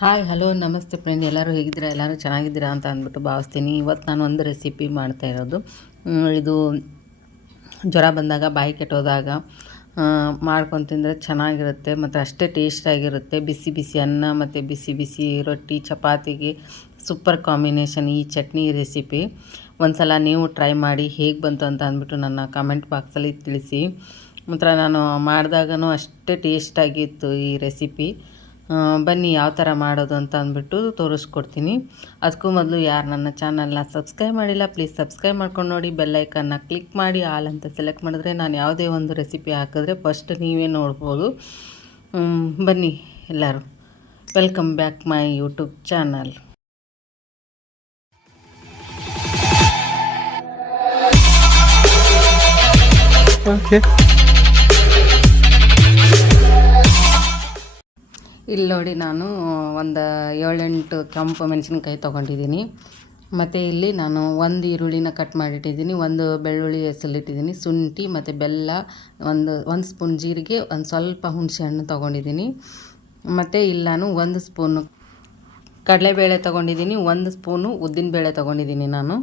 Hi hello ನಮಸ್ತೆ friend, ಎಲ್ಲರೂ ಹೇಗಿದ್ದೀರಾ? ಎಲ್ಲರೂ ಚೆನ್ನಾಗಿದ್ದೀರಾ ಅಂತ ಅಂದ್ಬಿಟ್ಟು ಭಾವಿಸ್ತೀನಿ. ಇವತ್ತು ನಾನು ಒಂದು ರೆಸಿಪಿ ಮಾಡ್ತಾ ಇರೋದು ಇದು ಜ್ವರ ಬಂದಾಗ, ಬಾಯಿ ಕೆಟ್ಟೋದಾಗ ಮಾಡ್ಕೊಂಡು ತಿಂದರೆ ಚೆನ್ನಾಗಿರುತ್ತೆ ಮತ್ತು ಅಷ್ಟೇ ಟೇಸ್ಟಾಗಿರುತ್ತೆ. ಬಿಸಿ ಬಿಸಿ ಅನ್ನ ಮತ್ತು ಬಿಸಿ ಬಿಸಿ ರೊಟ್ಟಿ ಚಪಾತಿಗೆ ಸೂಪರ್ ಕಾಂಬಿನೇಷನ್ ಈ ಚಟ್ನಿ ರೆಸಿಪಿ. ಒಂದು ಸಲ ನೀವು ಟ್ರೈ ಮಾಡಿ ಹೇಗೆ ಬಂತು ಅಂತ ಅಂದ್ಬಿಟ್ಟು ನನ್ನ ಕಮೆಂಟ್ ಬಾಕ್ಸಲ್ಲಿ ತಿಳಿಸಿ. ಮಾತ್ರ ನಾನು ಮಾಡಿದಾಗೂ ಅಷ್ಟೇ ಟೇಸ್ಟಾಗಿತ್ತು ಈ ರೆಸಿಪಿ. ಬನ್ನಿ ಯಾವ ಥರ ಮಾಡೋದು ಅಂತ ಅಂದ್ಬಿಟ್ಟು ತೋರಿಸ್ಕೊಡ್ತೀನಿ. ಅದಕ್ಕೂ ಮೊದಲು ಯಾರು ನನ್ನ ಚಾನಲ್ನ ಸಬ್ಸ್ಕ್ರೈಬ್ ಮಾಡಿಲ್ಲ, ಪ್ಲೀಸ್ ಸಬ್ಸ್ಕ್ರೈಬ್ ಮಾಡ್ಕೊಂಡು ನೋಡಿ. ಬೆಲ್ಲೈಕನ್ನ ಕ್ಲಿಕ್ ಮಾಡಿ ಆಲ್ ಅಂತ ಸೆಲೆಕ್ಟ್ ಮಾಡಿದ್ರೆ ನಾನು ಯಾವುದೇ ಒಂದು ರೆಸಿಪಿ ಹಾಕಿದ್ರೆ ಫಸ್ಟ್ ನೀವೇ ನೋಡ್ಬೋದು. ಬನ್ನಿ ಎಲ್ಲರೂ, welcome back my YouTube channel. Okay, ಇಲ್ಲಿ ನೋಡಿ ನಾನು ಒಂದು 7-8 ಕೆಂಪು ಮೆಣಸಿನ್ಕಾಯಿ ತೊಗೊಂಡಿದ್ದೀನಿ. ಮತ್ತು ಇಲ್ಲಿ ನಾನು ಒಂದು ಈರುಳ್ಳಿನ ಕಟ್ ಮಾಡಿಟ್ಟಿದ್ದೀನಿ, ಒಂದು ಬೆಳ್ಳುಳ್ಳಿ ಹೆಸಲಿಟ್ಟಿದ್ದೀನಿ, ಶುಂಠಿ ಮತ್ತು ಬೆಲ್ಲ, ಒಂದು ಸ್ಪೂನ್ ಜೀರಿಗೆ, ಒಂದು ಸ್ವಲ್ಪ ಹುಣಸೆ ಹಣ್ಣು ತೊಗೊಂಡಿದ್ದೀನಿ. ಮತ್ತು ಇಲ್ಲಿ ನಾನು 1 ಸ್ಪೂನು ಕಡಲೆಬೇಳೆ ತೊಗೊಂಡಿದ್ದೀನಿ, 1 ಸ್ಪೂನು ಉದ್ದಿನಬೇಳೆ ತೊಗೊಂಡಿದ್ದೀನಿ ನಾನು.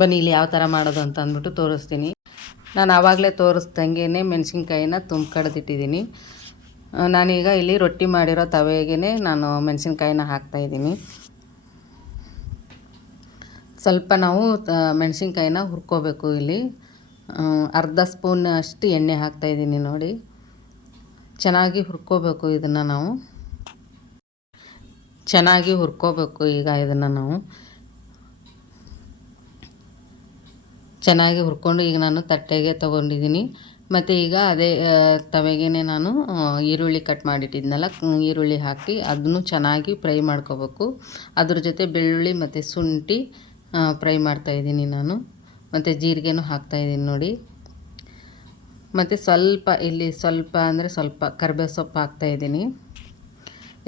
ಬನ್ನಿ ಇಲ್ಲಿ ಯಾವ ಥರ ಮಾಡೋದು ಅಂತ ಅಂದ್ಬಿಟ್ಟು ತೋರಿಸ್ತೀನಿ. ನಾನು ಆವಾಗಲೇ ತೋರಿಸ್ದಂಗೆ ಮೆಣಸಿನ್ಕಾಯಿನ ಕಡ್ದಿಟ್ಟಿದ್ದೀನಿ. ನಾನೀಗ ಇಲ್ಲಿ ರೊಟ್ಟಿ ಮಾಡಿರೋ ತವೆಗೇ ನಾನು ಮೆಣಸಿನ್ಕಾಯಿನ ಹಾಕ್ತಾಯಿದ್ದೀನಿ. ಸ್ವಲ್ಪ ನಾವು ಮೆಣಸಿನ್ಕಾಯಿನ ಹುರ್ಕೋಬೇಕು. ಇಲ್ಲಿ ಅರ್ಧ ಸ್ಪೂನ್ ಅಷ್ಟು ಎಣ್ಣೆ ಹಾಕ್ತಾಯಿದ್ದೀನಿ ನೋಡಿ. ಚೆನ್ನಾಗಿ ಹುರ್ಕೋಬೇಕು ಇದನ್ನು ನಾವು, ಚೆನ್ನಾಗಿ ಹುರ್ಕೋಬೇಕು. ಈಗ ಇದನ್ನು ನಾವು ಚೆನ್ನಾಗಿ ಹುರ್ಕೊಂಡು ಈಗ ನಾನು ತಟ್ಟೆಗೆ ತೊಗೊಂಡಿದ್ದೀನಿ. ಮತ್ತು ಈಗ ಅದೇ ತವೆಗೇ ನಾನು ಈರುಳ್ಳಿ ಕಟ್ ಮಾಡಿಟ್ಟಿದ್ನಲ್ಲ, ಈರುಳ್ಳಿ ಹಾಕಿ ಅದನ್ನು ಚೆನ್ನಾಗಿ ಫ್ರೈ ಮಾಡ್ಕೋಬೇಕು. ಅದ್ರ ಜೊತೆ ಬೆಳ್ಳುಳ್ಳಿ ಮತ್ತು ಶುಂಠಿ ಫ್ರೈ ಮಾಡ್ತಾಯಿದ್ದೀನಿ ನಾನು. ಮತ್ತು ಜೀರಿಗೆನೂ ಹಾಕ್ತಾಯಿದ್ದೀನಿ ನೋಡಿ. ಮತ್ತು ಸ್ವಲ್ಪ ಅಂದರೆ ಸ್ವಲ್ಪ ಕರಿಬೇವು ಸೊಪ್ಪು ಹಾಕ್ತಾಯಿದ್ದೀನಿ.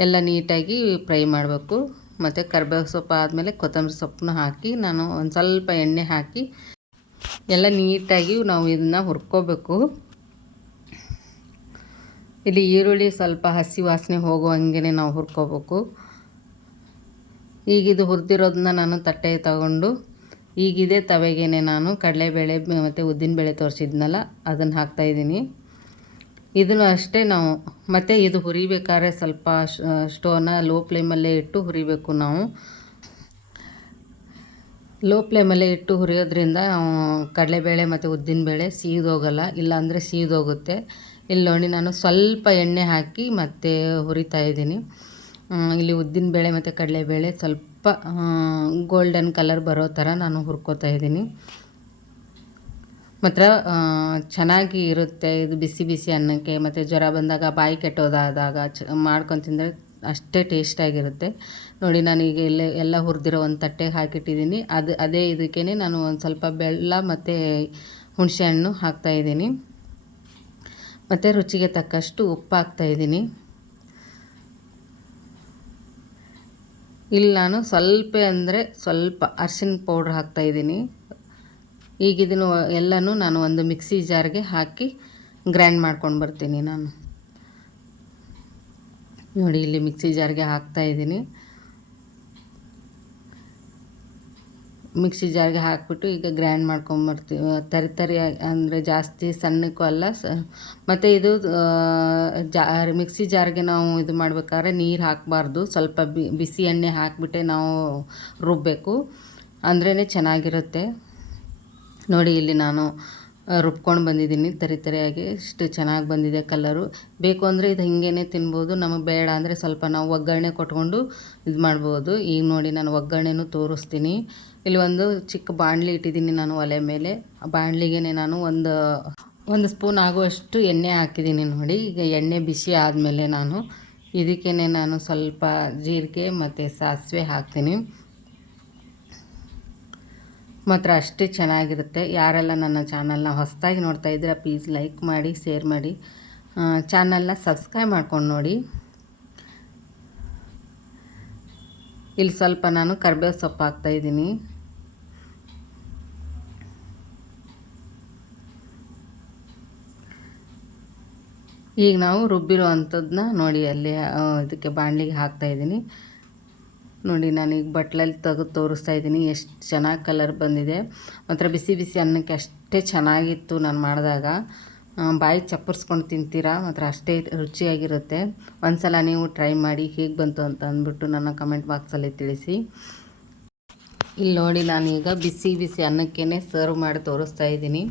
ಎಲ್ಲ ನೀಟಾಗಿ ಫ್ರೈ ಮಾಡಬೇಕು. ಮತ್ತು ಕರಿಬೇವು ಸೊಪ್ಪು ಆದಮೇಲೆ ಕೊತ್ತಂಬರಿ ಸೊಪ್ಪನ್ನ ಹಾಕಿ ನಾನು ಒಂದು ಸ್ವಲ್ಪ ಎಣ್ಣೆ ಹಾಕಿ ಎಲ್ಲ ನೀಟಾಗಿ ನಾವು ಇದನ್ನು ಹುರ್ಕೋಬೇಕು. ಇಲ್ಲಿ ಈರುಳ್ಳಿ ಸ್ವಲ್ಪ ಹಸಿ ವಾಸನೆ ಹೋಗುವಂಗೆ ನಾವು ಹುರ್ಕೋಬೇಕು. ಈಗಿದು ಹುರಿದಿರೋದನ್ನ ನಾನು ತಟ್ಟೆ ತಗೊಂಡು ಈಗಿದೆ ತವೆಗೇ ನಾನು ಕಡಲೆಬೇಳೆ ಮತ್ತು ಉದ್ದಿನಬೇಳೆ ತೋರಿಸಿದ್ನಲ್ಲ ಅದನ್ನು ಹಾಕ್ತಾಯಿದ್ದೀನಿ. ಇದನ್ನು ಅಷ್ಟೇ ನಾವು. ಮತ್ತು ಇದು ಹುರಿಬೇಕಾದ್ರೆ ಸ್ವಲ್ಪ ಸ್ಟೋವ್ನ ಲೋ ಫ್ಲೇಮಲ್ಲೇ ಇಟ್ಟು ಹುರಿಬೇಕು ನಾವು. ಲೋ ಫ್ಲೇಮಲ್ಲೇ ಇಟ್ಟು ಹುರಿಯೋದ್ರಿಂದ ಕಡಲೆಬೇಳೆ ಮತ್ತು ಉದ್ದಿನಬೇಳೆ ಸೀದೋಗಲ್ಲ, ಇಲ್ಲಾಂದರೆ ಸೀದೋಗುತ್ತೆ. ಇಲ್ಲಿ ನೋಡಿ ನಾನು ಸ್ವಲ್ಪ ಎಣ್ಣೆ ಹಾಕಿ ಮತ್ತು ಹುರಿತಾ ಇದ್ದೀನಿ. ಇಲ್ಲಿ ಉದ್ದಿನಬೇಳೆ ಮತ್ತು ಕಡಲೆಬೇಳೆ ಸ್ವಲ್ಪ ಗೋಲ್ಡನ್ ಕಲರ್ ಬರೋ ಥರ ನಾನು ಹುರ್ಕೋತಾ ಇದ್ದೀನಿ. ಮಾತ್ರ ಚೆನ್ನಾಗಿ ಇರುತ್ತೆ ಇದು ಬಿಸಿ ಬಿಸಿ ಅನ್ನಕ್ಕೆ. ಮತ್ತು ಜ್ವರ ಬಂದಾಗ, ಬಾಯಿ ಕೆಟ್ಟೋದಾದಾಗ ಮಾಡ್ಕೊಂಡು ತಿಂದರೆ ಅಷ್ಟೇ ಟೇಸ್ಟಾಗಿರುತ್ತೆ ನೋಡಿ. ನಾನೀಗ ಎಲ್ಲ ಹುರಿದಿರೋ ಒಂದು ತಟ್ಟೆಗೆ ಹಾಕಿಟ್ಟಿದ್ದೀನಿ. ಅದೇ ಇದಕ್ಕೇ ನಾನು ಒಂದು ಸ್ವಲ್ಪ ಬೆಲ್ಲ ಮತ್ತು ಹುಣಸೆ ಹಣ್ಣು ಹಾಕ್ತಾಯಿದ್ದೀನಿ. ಮತ್ತು ರುಚಿಗೆ ತಕ್ಕಷ್ಟು ಉಪ್ಪು ಹಾಕ್ತಾಯಿದ್ದೀನಿ. ಇಲ್ಲಿ ನಾನು ಸ್ವಲ್ಪ ಅರಿಶಿನ ಪೌಡ್ರ್ ಹಾಕ್ತಾಯಿದ್ದೀನಿ. ಈಗ ಇದನ್ನು ಎಲ್ಲನೂ ನಾನು ಒಂದು ಮಿಕ್ಸಿ ಜಾರ್ಗೆ ಹಾಕಿ ಗ್ರೈಂಡ್ ಮಾಡ್ಕೊಂಡು ಬರ್ತೀನಿ ನಾನು ನೋಡಿ. ಇಲ್ಲಿ ಮಿಕ್ಸಿ ಜಾರ್ಗೆ ಹಾಕ್ತಾಯಿದ್ದೀನಿ. ಮಿಕ್ಸಿ ಜಾರ್ಗೆ ಹಾಕ್ಬಿಟ್ಟು ಈಗ ಗ್ರೈಂಡ್ ಮಾಡ್ಕೊಂಬರ್ತೀವಿ. ತರಿ ಅಂದರೆ ಜಾಸ್ತಿ ಸಣ್ಣಕ್ಕೂ ಅಲ್ಲ. ಮತ್ತು ಇದು ಮಿಕ್ಸಿ ಜಾರ್ಗೆ ನಾವು ಇದು ಮಾಡ್ಬೇಕಾದ್ರೆ ನೀರು ಹಾಕಬಾರ್ದು. ಸ್ವಲ್ಪ ಬಿಸಿ ಎಣ್ಣೆ ಹಾಕಿಬಿಟ್ಟೆ ನಾವು ರುಬ್ಬಬೇಕು, ಅಂದ್ರೇ ಚೆನ್ನಾಗಿರುತ್ತೆ ನೋಡಿ. ಇಲ್ಲಿ ನಾನು ರುಬ್ಕೊಂಡು ಬಂದಿದ್ದೀನಿ ತರಿಯಾಗಿ. ಇಷ್ಟು ಚೆನ್ನಾಗಿ ಬಂದಿದೆ ಕಲರು. ಬೇಕು ಅಂದರೆ ಇದು ಹಿಂಗೇ ತಿನ್ಬೋದು, ನಮಗೆ ಬೇಡ ಅಂದರೆ ಸ್ವಲ್ಪ ನಾವು ಒಗ್ಗರಣೆ ಕೊಟ್ಕೊಂಡು ಇದು ಮಾಡ್ಬೋದು. ಈಗ ನೋಡಿ ನಾನು ಒಗ್ಗರಣೆನೂ ತೋರಿಸ್ತೀನಿ. ಇಲ್ಲಿ ಒಂದು ಚಿಕ್ಕ ಬಾಣಲಿ ಇಟ್ಟಿದ್ದೀನಿ ನಾನು ಒಲೆ ಮೇಲೆ. ಆ ಬಾಣಲಿಗೆ ನಾನು ಒಂದು ಸ್ಪೂನ್ ಆಗುವಷ್ಟು ಎಣ್ಣೆ ಹಾಕಿದ್ದೀನಿ ನೋಡಿ. ಈಗ ಎಣ್ಣೆ ಬಿಸಿ ಆದಮೇಲೆ ನಾನು ಇದಕ್ಕೇ ನಾನು ಸ್ವಲ್ಪ ಜೀರಿಗೆ ಮತ್ತು ಸಾಸಿವೆ ಹಾಕ್ತೀನಿ. ಮಾತ್ರ ಅಷ್ಟೇ ಚೆನ್ನಾಗಿರುತ್ತೆ. ಯಾರೆಲ್ಲ ನನ್ನ ಚಾನಲ್ನ ಹೊಸದಾಗಿ ನೋಡ್ತಾ ಇದ್ದೀರಾ ಪ್ಲೀಸ್ ಲೈಕ್ ಮಾಡಿ, ಶೇರ್ ಮಾಡಿ, ಚಾನಲ್ನ ಸಬ್ಸ್ಕ್ರೈಬ್ ಮಾಡ್ಕೊಂಡು ನೋಡಿ. ಇಲ್ಲಿ ಸ್ವಲ್ಪ ನಾನು ಕರಿಬೇವು ಸೊಪ್ಪು ಹಾಕ್ತಾಯಿದ್ದೀನಿ. ಈಗ ನಾವು ರುಬ್ಬಿರೋ ಅಂಥದ್ದನ್ನ ನೋಡಿ ಅಲ್ಲಿ ಇದಕ್ಕೆ ಬಾಣಲಿಗೆ ಹಾಕ್ತಾಯಿದ್ದೀನಿ. ನೋಡಿ ನಾನೀಗ ಬಟ್ಲಲ್ಲಿ ತೆಗೆದು ತೋರಿಸ್ತಾ ಇದ್ದೀನಿ ಎಷ್ಟು ಚೆನ್ನಾಗಿ ಕಲರ್ ಬಂದಿದೆ. ಒಂಥರ ಬಿಸಿ ಬಿಸಿ ಅನ್ನಕ್ಕೆ ಅಷ್ಟೇ ಚೆನ್ನಾಗಿತ್ತು ನಾನು ಮಾಡಿದಾಗ. ಬಾಯಿಗೆ ಚಪ್ಪರ್ಸ್ಕೊಂಡು ತಿಂತೀರಾ ಮಾತ್ರ ಅಷ್ಟೇ ರುಚಿಯಾಗಿರುತ್ತೆ. ಒಂದು ಸಲ ನೀವು ಟ್ರೈ ಮಾಡಿ ಹೇಗೆ ಬಂತು ಅಂತ ಅಂದ್ಬಿಟ್ಟು ನನ್ನ ಕಮೆಂಟ್ ಬಾಕ್ಸಲ್ಲಿ ತಿಳಿಸಿ. ಇಲ್ಲಿ ನೋಡಿ ನಾನೀಗ ಬಿಸಿ ಬಿಸಿ ಅನ್ನಕ್ಕೇ ಸರ್ವ್ ಮಾಡಿ ತೋರಿಸ್ತಾ ಇದ್ದೀನಿ.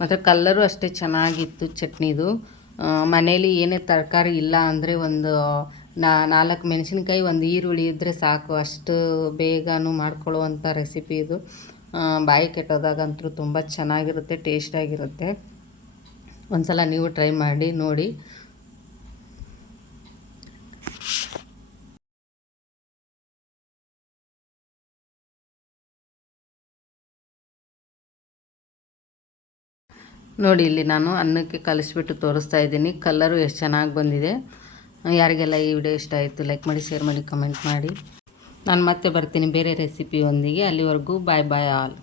ಮತ್ತು ಕಲ್ಲರು ಅಷ್ಟೇ ಚೆನ್ನಾಗಿತ್ತು ಚಟ್ನಿದು. ಮನೇಲಿ ಏನೇ ತರಕಾರಿ ಇಲ್ಲ ಅಂದರೆ ಒಂದು 4 ಮೆಣಸಿನ್ಕಾಯಿ, ಒಂದು ಈರುಳ್ಳಿ ಇದ್ದರೆ ಸಾಕು, ಅಷ್ಟು ಬೇಗನೂ ಮಾಡ್ಕೊಳ್ಳುವಂಥ ರೆಸಿಪಿ ಇದು. ಬಾಯಿ ಕೆಟ್ಟೋದಾಗಂತೂ ತುಂಬ ಚೆನ್ನಾಗಿರುತ್ತೆ, ಟೇಸ್ಟಾಗಿರುತ್ತೆ. ಒಂದು ಸಲ ನೀವು ಟ್ರೈ ಮಾಡಿ ನೋಡಿ. ನೋಡಿ ಇಲ್ಲಿ ನಾನು ಅನ್ನಕ್ಕೆ ಕಲಿಸ್ಬಿಟ್ಟು ತೋರಿಸ್ತಾ ಇದ್ದೀನಿ. ಕಲ್ಲರು ಎಷ್ಟು ಚೆನ್ನಾಗಿ ಬಂದಿದೆ. ಯಾರಿಗೆಲ್ಲ ಈ ವಿಡಿಯೋ ಇಷ್ಟ ಆಯಿತು ಲೈಕ್ ಮಾಡಿ, ಶೇರ್ ಮಾಡಿ, ಕಮೆಂಟ್ ಮಾಡಿ. ನಾನು ಮತ್ತೆ ಬರ್ತೀನಿ ಬೇರೆ ರೆಸಿಪಿಯೊಂದಿಗೆ. ಅಲ್ಲಿವರೆಗೂ ಬಾಯ್ ಬಾಯ್ ಆಲ್.